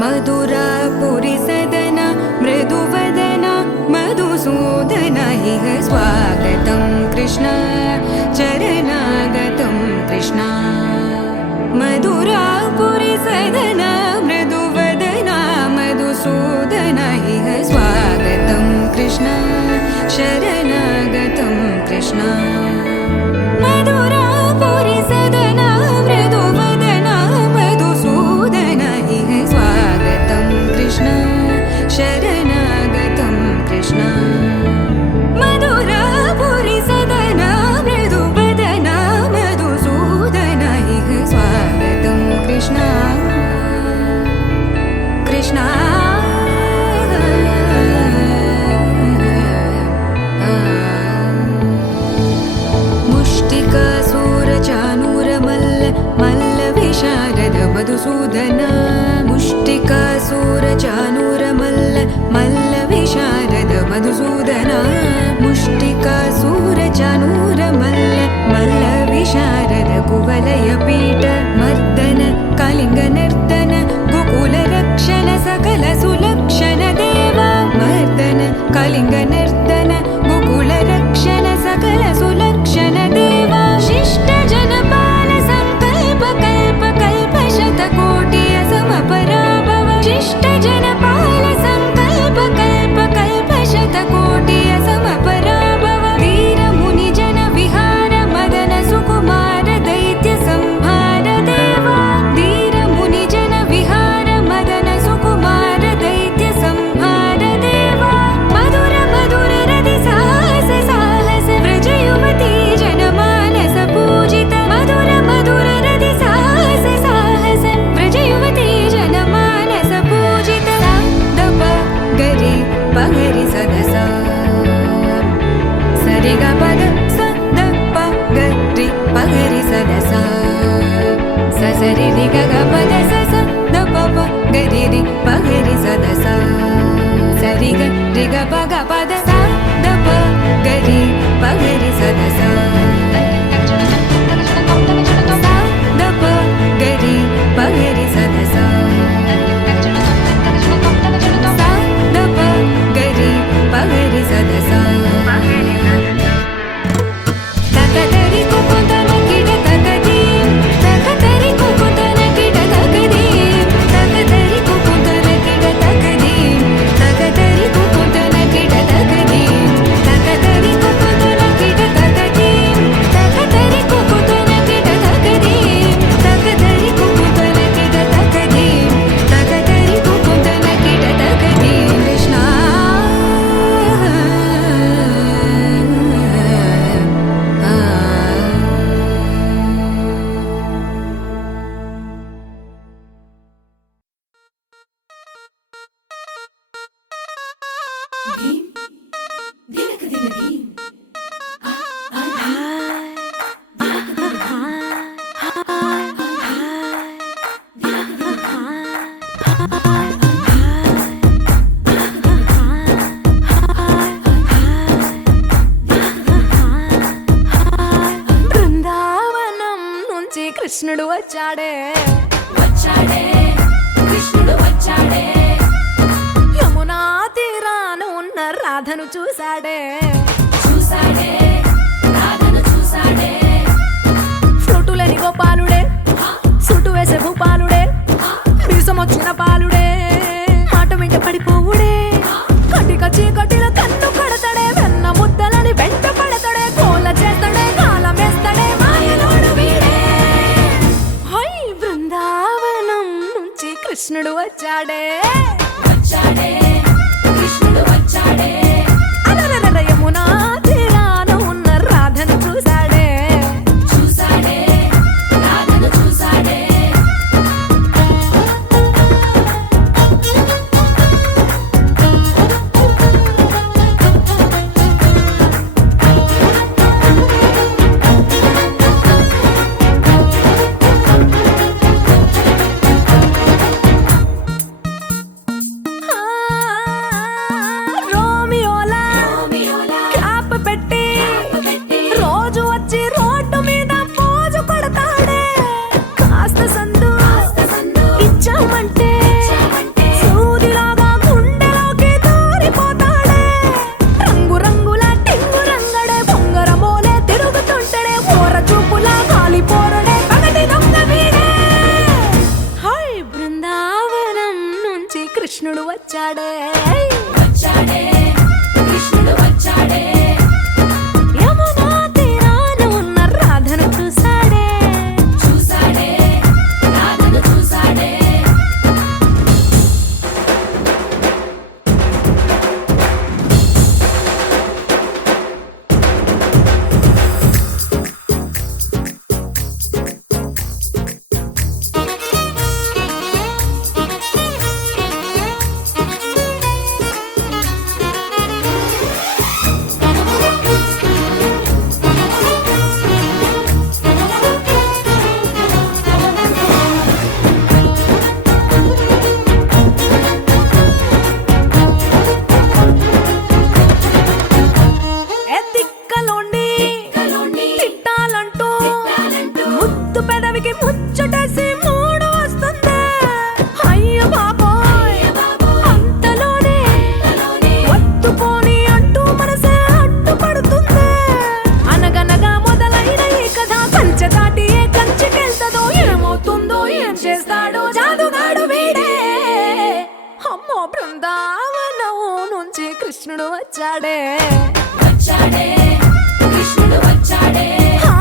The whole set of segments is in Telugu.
मधुरापुरी सदन मृदुवदन मधुसूदन इह स्वागतं कृष्ण चरणागतं कृष्ण मधुरापुरी सदन मृदुवदन मधुसूदन इह स्वागतं कृष्ण शरणागतं कृष्ण मधुरापुरी सदन मृदुवदन मधुसूदन इह स्वागतं कृष्ण शरणागतं कृष्ण मधुरापुरी सदन मृदुवदन मधुसूदन इह स्वागतं कृष्ण कृष्ण मल्लविशारद मधुसूदन मुष्टिकासूरचानूरमल्ल मल्लविशारद मधुसूदन मुष्टिकासूरचानूरमल्ल मल्लविशारद कुवलयपीठ मर्दन कलिङ्गनर्दन गोकुलरक्षण सकल सुलक्षण देवा मर्दन कलिङ्गनर्दन गोकुलरक्षण सकल सुलक्षण देवा शिष्ट जनपाल संकल्प कल्प कल्प शतकोटि असमपराभव शिष्ट जनपाल संकल्प कल्प कल्प शतकोटि असमपराभव वीर मुनि जन विहार मदन सुकुमार दैत्य संहार देवा वीर मुनि जन विहार मदन सुकुमार दैत्य संहार देवा मधुर मधुर रति साहस साहस व्रज युवती जनमानस पूजित मधुर मधुर रति साहस साहस व्रज युवती जनमानस पूजित दप गरि पगरि सदस सरि ग पद स द प गरि पगरि सदस स सरि रि ग ग पद स स द प प गरि रि पगरि सदस सरि ग रि ग प ग पद स द प गरि पगरि सदस द प गरि पगरि सदस द प गरि पगरि सदस तकतरि कुकुतन किट तकदी तकतरि कुकुतन किट तकदी तकतरि कुकुतन किट तकदी तकतरि कुकुतन किट तकदी तकतरि कुकुतन किट तकदी तकतरि कुकुतन किट तकदी तकतरि कुकुतन किट तकदी तकतरि कुकुतन किट तकदी कृष्ण బృందావనం నుంచి కృష్ణుడు వచ్చాడే వచ్చాడే కృష్ణుడు వచ్చాడే యమునా తీరాన ఉన్న రాధను చూశాడే చూసాడే రాధను చూసాడే ఫ్లూటులని గోపాలుడే సుటు వేసే భూపాలుడే మీసమొచ్చిన పాలుడే మాట వెంట పడిపోవుడే కటిక చీకటిలో కన్ను కడతాడే వెన్న ముద్దలని వెంట పడతాడే కోల చేస్తాడే కాలమేస్తాడే మాయలోడు వీడే హై బృందావనం నుంచి కృష్ణుడు వచ్చాడే వచ్చాడే కృష్ణుడు వచ్చాడే అలరర యమునా తీరాన ఉన్న రాధను చూశాడే చూసాడే రాధను చూసాడే తిట్టాలంటూ ముద్దు పెదవికి ముచ్చటేసి మూడు వస్తుంది. అయ్య బాబోయ్ అంతలోనే వత్తుకోని అంటూ మనసే అడ్డుపడుతుంది. అనగనగా మొదలైన ఈ కథ కంచె దాటి ఏ కంచెకెళ్తదో, ఏమవుతుందో ఏం చేస్తాడో జాదుగాడు వీడే. అమ్మో బృందావనం నుంచి కృష్ణుడు వచ్చాడే వచ్చాడే కృష్ణుడు వచ్చాడే ఆ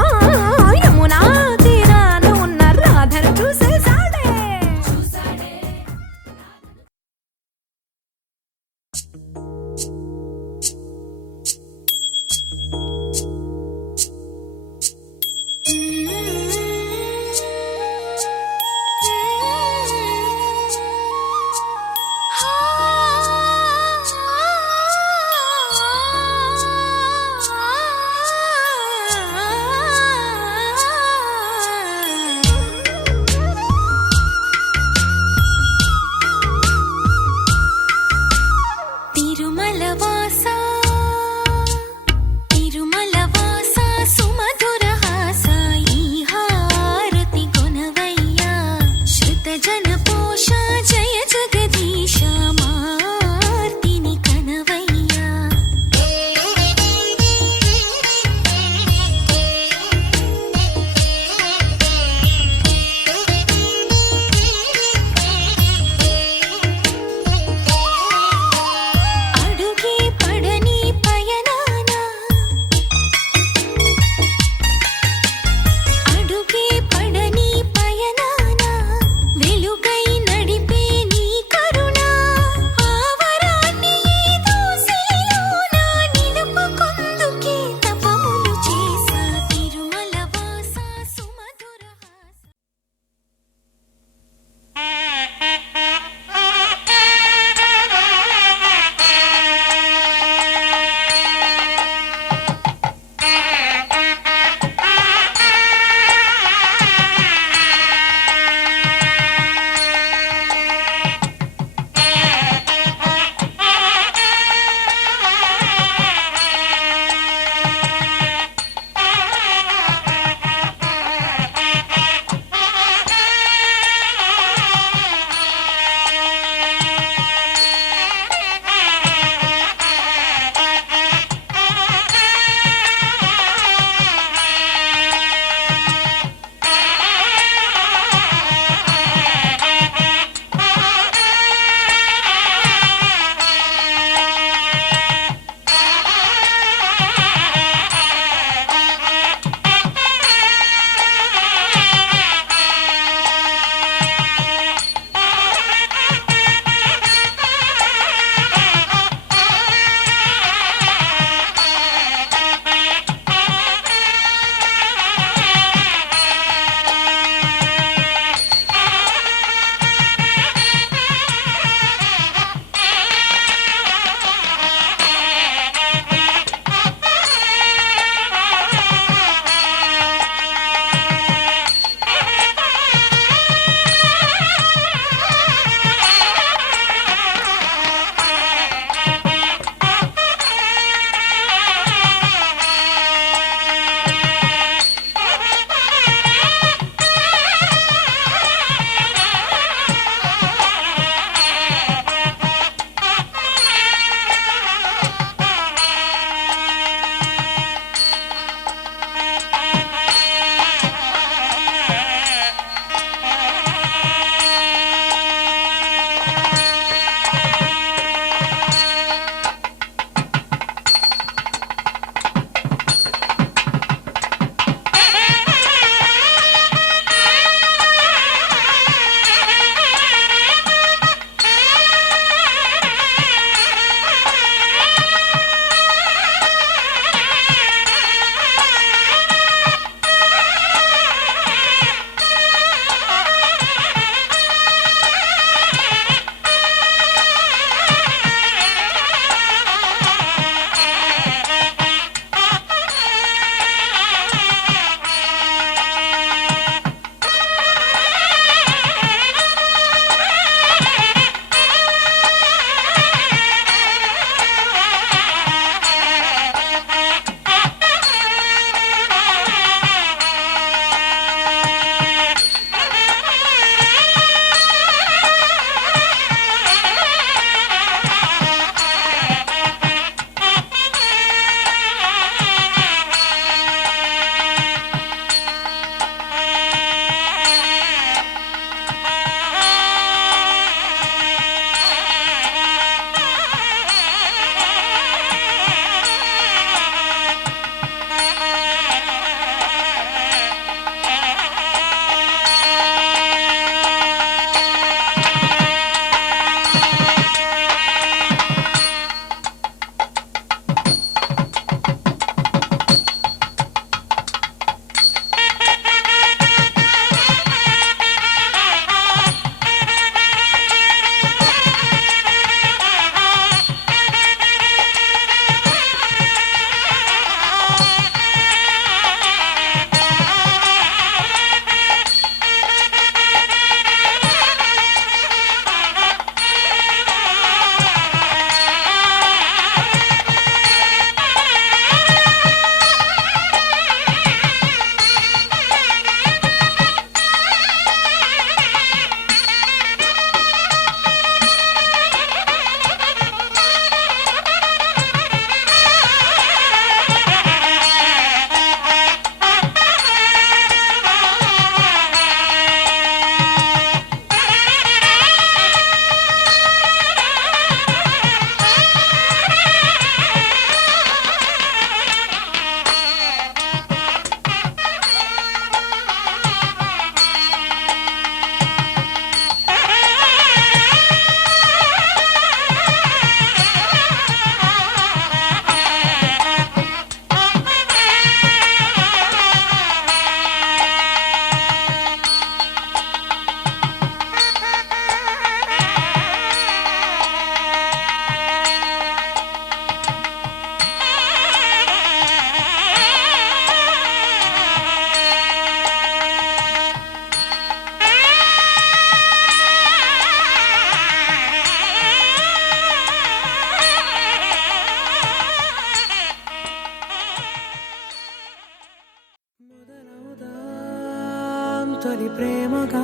తొలి ప్రేమగా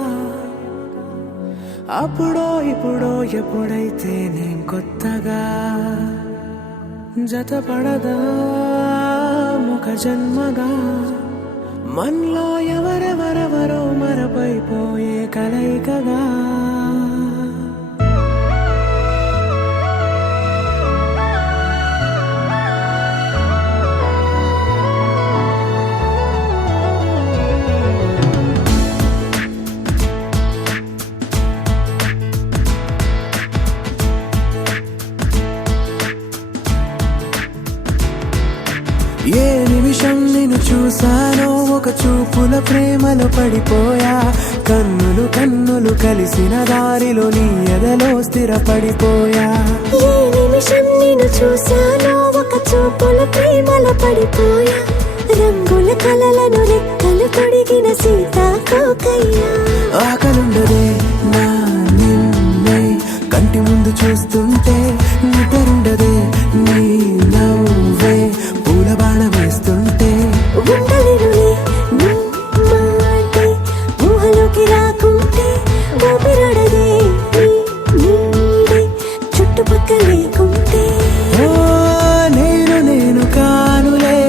అప్పుడో ఇప్పుడో ఎప్పుడైతే నేను కొత్తగా జతపడదా ముఖ జన్మగా మనలో ఎవరెవరెవరో మరపైపోయే కలయికగా ఏ నిమిషం నిన్ను చూసానో ఒక చూపుల ప్రేమలో పడిపోయా కన్నులు కన్నులు కలిసిన దారిలో నీ ఎదలో స్థిరపడిపోయా ఏ నిమిషం నిన్ను చూసానో ఒక చూపుల ప్రేమలో పడిపోయా రంగుల కలలను రెక్కలు తొడిగిన సీతాకోకయ్యా ఆకలుండదే నా నిన్నే కంటి ముందు చూస్తుంటే నిద్రుండదే నీ నవ్వే పూల బాణ వేస్తుంటే ఉండలేనులే నీ మాటే ఊహలోకి రాకుంటే ఊపిరాడదే నీ నీడే చుట్టుపక్కల లేకుంటే ఓ నేను కానులే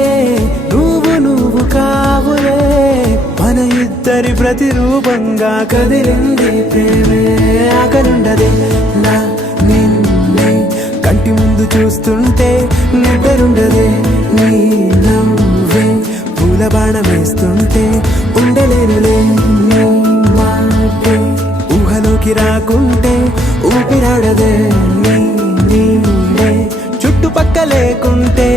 నువ్వు కావులే మన ఇద్దరి ప్రతిరూపంగా కదిలింది ప్రేమే ఆకలుండదే నా నిన్నే కంటి ముందు చూస్తుంటే నిద్రుండదే నీ నవ్వే పూల బాణ వేస్తుంటే ఉండలేనులే నీ మాటే ఊహలోకి రాకుంటే ఊపిరాడదే నీ నీడే చుట్టుపక్క లేకుంటే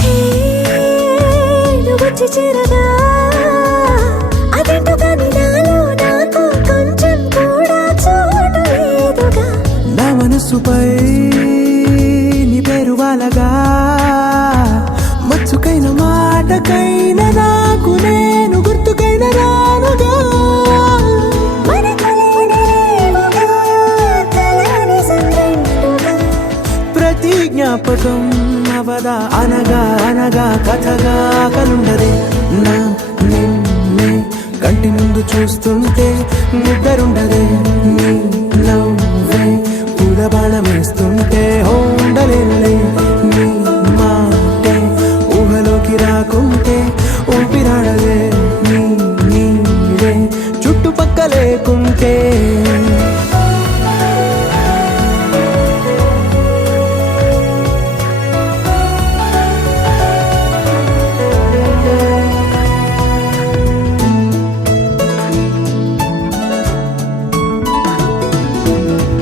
హే నువ్వు వచ్చి చేరగా అదేంటో కానీ నాలో నాకు కొంచెం కూడా చోటు లేదుగా నా మనసుపై నీ పేరు వాలగా మచ్చుకైన మాటకైన నాకు నేను గుర్తుకైన రానుగా మనకు లేనిదేమోగా కలని సంగంటుగా ప్రతి జ్ఞాపకం అవదా అనగా అనగా కథగా కలుండదే నా నిన్నే కంటి ముందు చూస్తుంటే నిద్రుండదే నీ నవ్వే పూల బాణం వేస్తుంటే ఉండలేనులే నీ మాటే ఊహలోకి రాకుంటే ఊపిరాడదే నీ నీడే చుట్టుపక్క లేకుంటే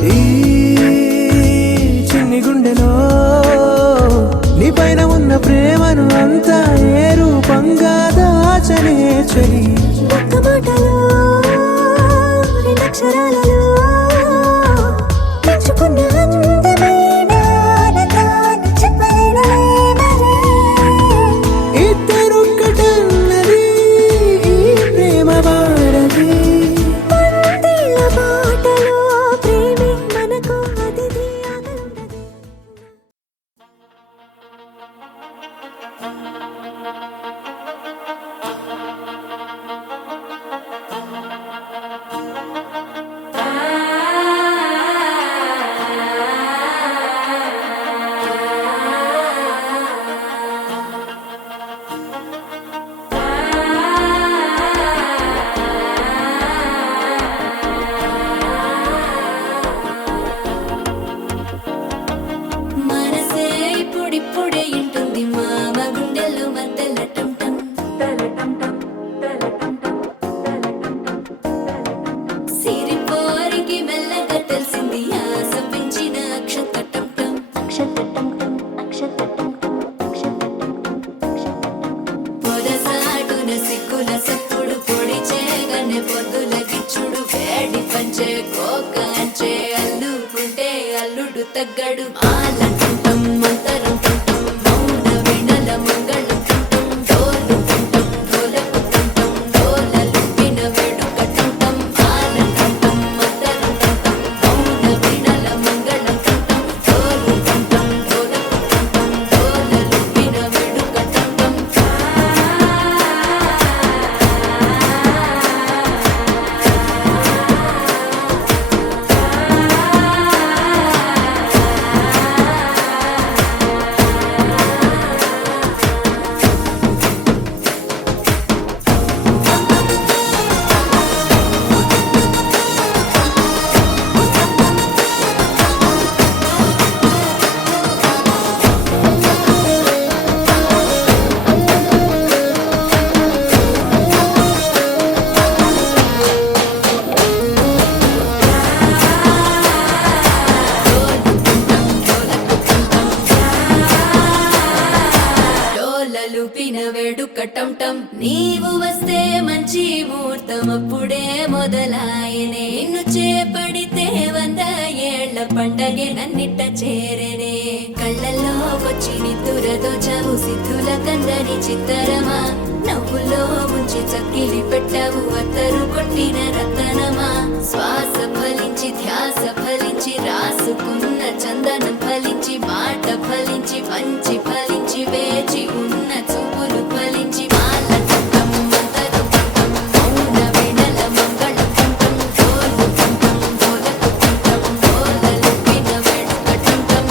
ఈ చిన్ని గుండెలో నీ పైన ఉన్న ప్రేమను అంతా ఏ రూపంగా దాచనే చలి ఒక్క మాటలో రెండక్షరాలలో పెంచుకున్న అందమైన ఆనందాన్ని చెప్పలేనులే మరి. ఇద్దరొక్కటన్నది ఈ ప్రేమ వాడది వందేళ్ల బాటలో ప్రేమే మనకు అతిథి ఆగలుండదు. మనసే ఇప్పుడిప్పుడే ఇంటుంది మామ గుండెల్లో మధ్యల టం టం సిరిపోరికి మెల్లగా తెలిసింది ఆశ పెంచిన అక్షతటం టం పొదసాటున సిక్కుల సప్పుడు పొడి చేయగానే పొద్దుల గిచ్చుడు వేడి పంచే కోకంచే అల్లుకుంటే అల్లుడు తగ్గడు ఆలంటుంటం మంతరం టుంటం మౌన వినల మంగళం టుంటం డోలు టుంటం డోలకు టుంటం డోలలు విన వేడుక టుంటం ఆలంటుంటం మంతరం టుంటం మౌన వినల మంగళం టుంటం డోలు టుంటం డోలకు టుంటం డోలలు విన లూపిన వేడుక టం నీవు వస్తే మంచి ముహూర్తం అప్పుడే మొదలాయనే నిన్ను చేపడితే 100 ఏళ్ల పండగే నన్నిట్ట చేరనే కళ్ళల్లో వచ్చి నిద్దురదోచావు సిద్ధుల కందని చిత్తరమా నవ్వులో ముంచి చక్కిలి పెట్టావు అత్తరు కొట్టిన రతనమా శ్వాస ఫలించి ధ్యాస ఫలించి రాసుకున్న చందనం ఫలించి మాట ఫలించి పంచి ఫలించి వేచి ఉన్న చూపులు ఫలించి మాల కుంటం మంతరు కుంటం మౌన వెడల మంగళ కుంటం డోలు కుంటం డోలకు కుంటం డోలలు విన వేడుక కుంటం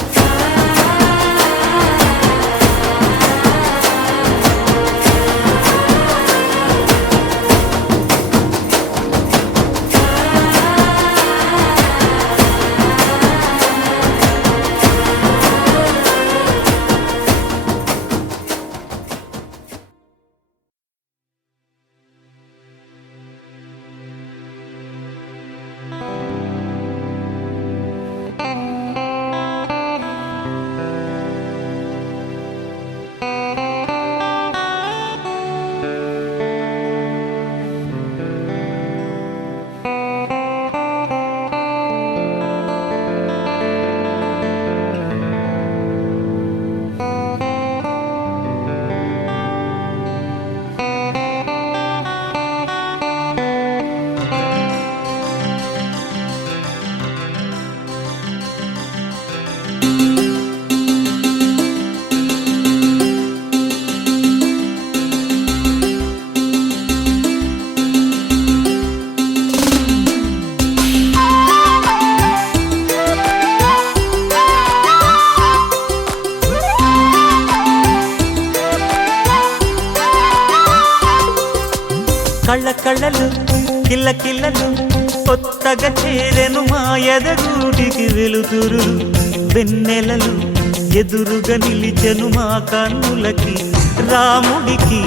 కళ్ళ కళ్ళలు కిల్ల కిల్లలు కొత్తగా చేరెను మా ఎదగూటికి వెలుతురు వెన్నెలలు ఎదురుగా నిలిచెను మా కన్నులకి రాముడికి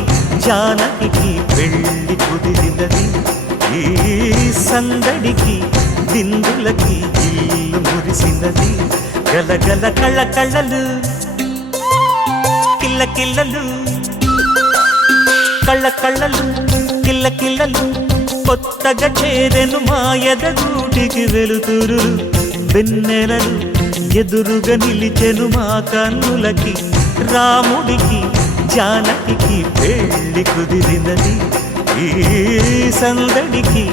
జానకి పెళ్లి కుదిరినది ఈ సందడికి బిందులకి ఇల్లు మురిసినది గలగల కళ్ళ కళ్ళలు కిల్ల కిల్లలు కళ్ళ కళ్ళలు కిల్ల కిల్లలు కొత్తగా చేరెను మా ఎదగూటికి వెలుతురు వెన్నెలలు ఎదురుగా నిలిచెను మా కన్నులకి రాముడికి జానకి పెళ్లి కుదిరినది ఈ సందడికి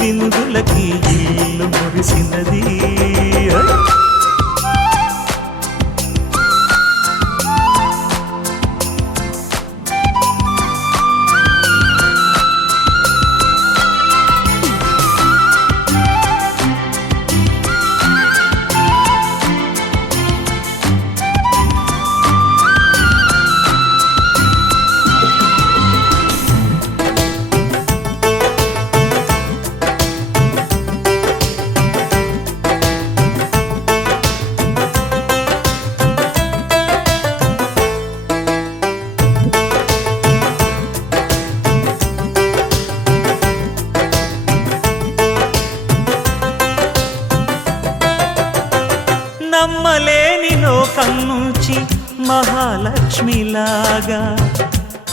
బిందులకి ఇల్లు మురిసినది నమ్మలేని లోకం నుంచి మహాలక్ష్మిలాగా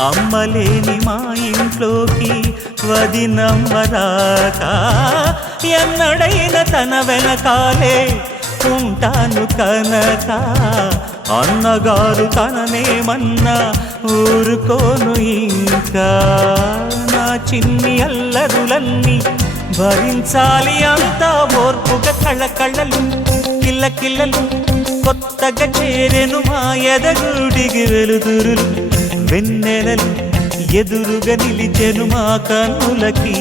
అమ్మలేని మా ఇంట్లోకి వదినమ్మరాక ఎన్నడైన తన వెనకాలే ఉంటాను కనక అన్నగారు తననేమన్నా ఊరుకోను ఇంకా నా చిన్ని అల్లరులన్నీ భరించాలి అంతా ఓర్పుగా కళ్ళ కళ్ళలు కిల్ల కిల్లలు కొత్తగా చేరెను మా ఎదగూడికి వెలుతురులు వెన్నెలలు ఎదురుగా నిలిచెను మా కన్నులకి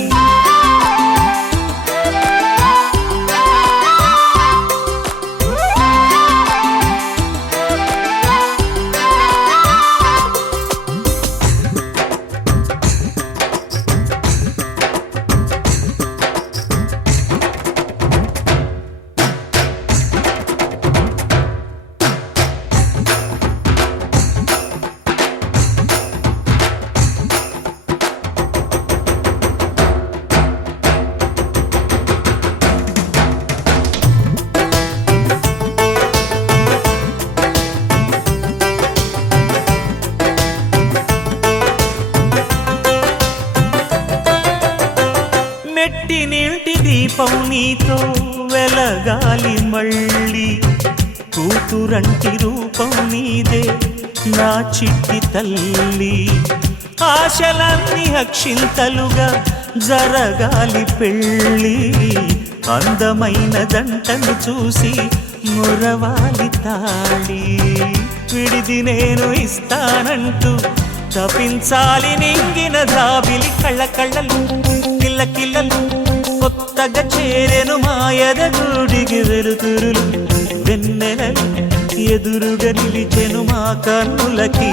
దీపం నీతో వెలగాలి మళ్ళీ కూతురంటి రూపం నీదే నా చిట్టి తల్లి ఆశలన్నీ అక్షింతలుగా జరగాలి పెళ్ళి అందమైన జంటను చూసి మురవాలి తాళి విడిది నేను ఇస్తానంటూ తపించాలి నింగిన జాబిలి కళ్ళ కళ్ళలు కిల్ల కిల్లలు కొత్తగా చేరెను మాయద గుడికి వెలుతురులు వెన్నెలలు ఎదురుగా నిలిచెను మా కన్నులకి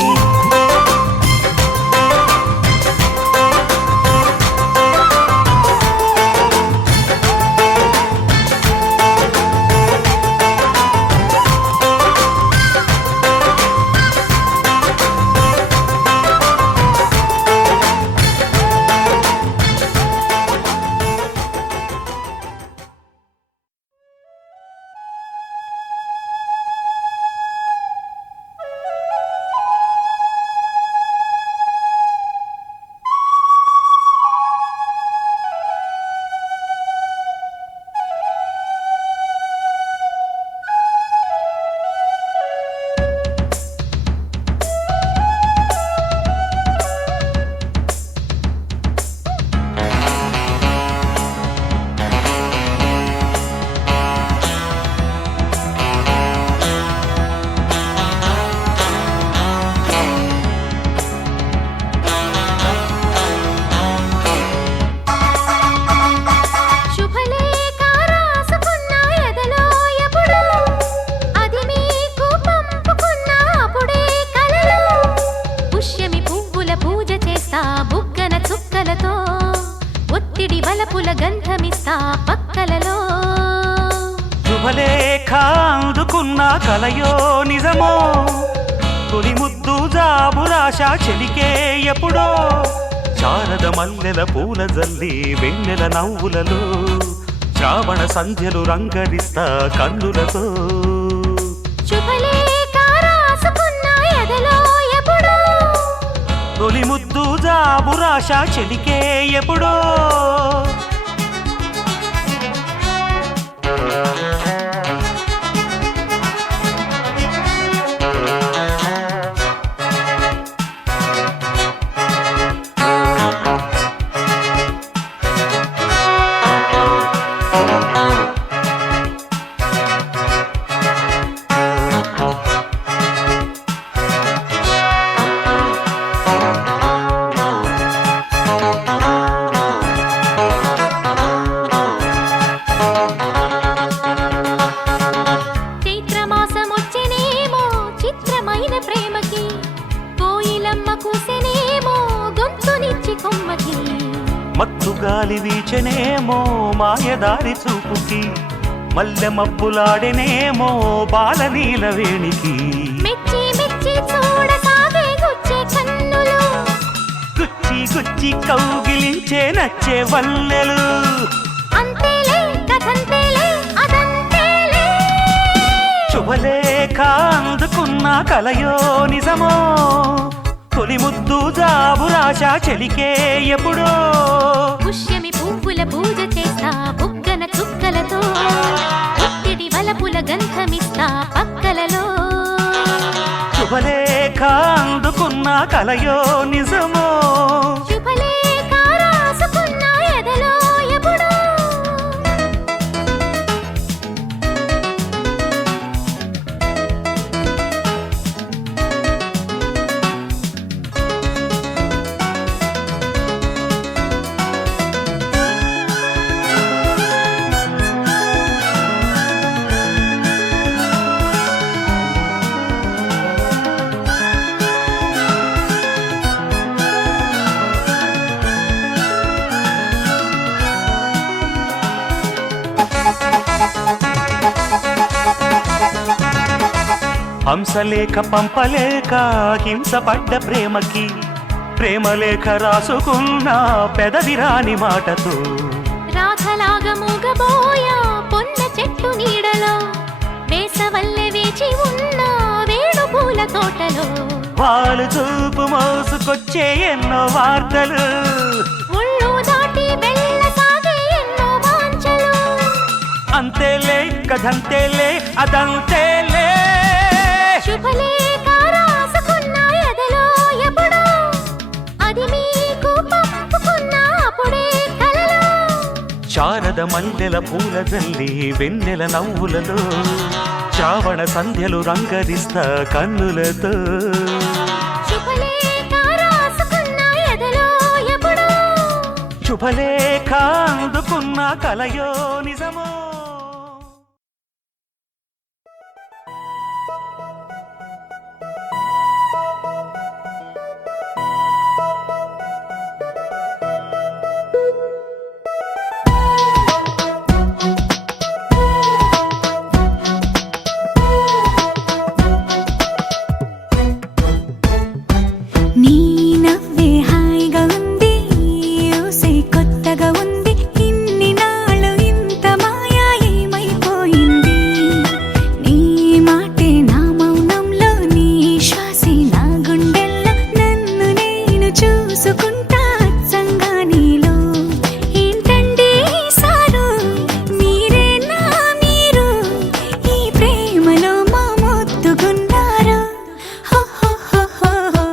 శుభలేఖ అందుకున్న కలయో నిజమో తొలి ముద్దు జాబురాశ చెలికే ఎప్పుడో శారద మల్లెల పూల జల్లి వెన్నెల నవ్వులలో శ్రావణ సంధ్యలు రంగరిస్తా కన్నులతో తొలి ముద్దు జాబురాశ చెలికే ఎప్పుడో మత్తుగాలి వీచెనేమో మాయదారి చూపుకి మల్లె మబ్బులాడెనేమో బాలనీల వేణికి గుచ్చి గుచ్చి కౌగిలించే నచ్చే వల్లెలు శుభలేఖ అందుకున్న కలయో నిజమో తొలి ముద్దు జాబురాశ చెలికే ఎప్పుడో పుష్యమి పువ్వుల పూజ చేస్తా బుగ్గన చుక్కలతో ఒత్తిడి వలపుల గంధమిస్తా పక్కలలో శుభలేఖ అందుకున్న కలయో నిజమో శుభలేఖ రాసుకున్న ఎదలో ఎప్పుడో హంసలేఖ పంపలేక హింసపడ్డ ప్రేమకి ప్రేమలేఖ రాసుకున్న పెదవిరాని మాటతో రాధలాగా మూగబోయా పొన్న చెట్టు నీడలో వేసవల్లె వేచి ఉన్న వేణు పూల తోటలో వాళ్ళు చూపు మోసుకొచ్చే ఎన్నో వార్తలు ఒళ్ళు దాటి వెళ్ళసాగే ఎన్నో వాంఛలు అంతేలే కథంతేలే అదంతేలే. శుభలేఖ రాసుకున్న ఎదలో ఎప్పుడో అది మీకు పంపుకున్న అప్పుడే కలలో శారద మల్లెల పూల జల్లి వెన్నెల నవ్వులలో శ్రావణ సంధ్యలు రంగరిస్తా కన్నులతో. శుభలేఖ రాసుకున్న ఎదలో ఎప్పుడో శుభలేఖ అందుకున్న కలయో నిజమో. నీ నవ్వే హాయిగా ఉంది ఊసే కొత్తగా ఉంది ఇన్ని నాళ్ళు ఇంత మాయా ఏమైపోయింది నీ మాటే నా మౌనంలో నీ శ్వాసే నా గుండెల్లో నన్ను నేను చూసుకుంటా అచ్చంగా నీలో ఏంటండి సారు మీరేనా మీరు ఈ ప్రేమలో మా మొత్తుకున్నారు హో హో హో హో.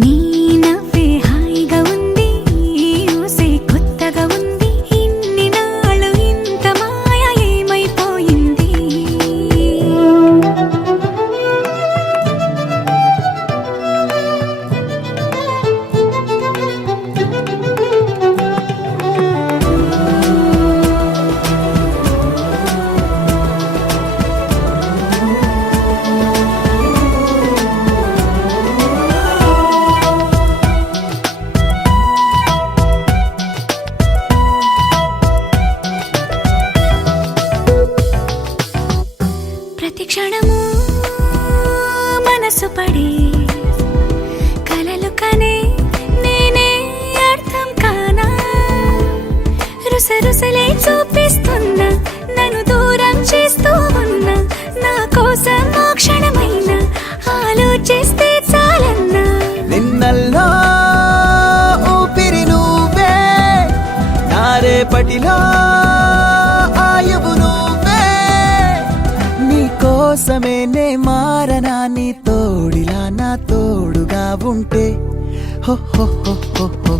నీ నవ్వే హాయిగా ఉంది ఊసే కొత్తగా ఉంది ఇన్ని నాళ్ళు ఇంత మాయ ఏమైపోయింది. ప్రతి క్షణము మనసు పడే కలలు కనే నేనే అర్థం కానా రుసరుసలే చూపిస్తున్నా నన్ను దూరం చేస్తూ ఉన్నా నా కోసం ఓ క్షణమైన ఆలోచిస్తే చాలన్నా నిన్నల్లో ఊపిరి నువ్వే నా రేపటిలో ఆయువు నువ్వే నీ కోసమే నే మారనా నీ తోడిలా నా తోడుగా ఉంటే హో హో హో హో హో.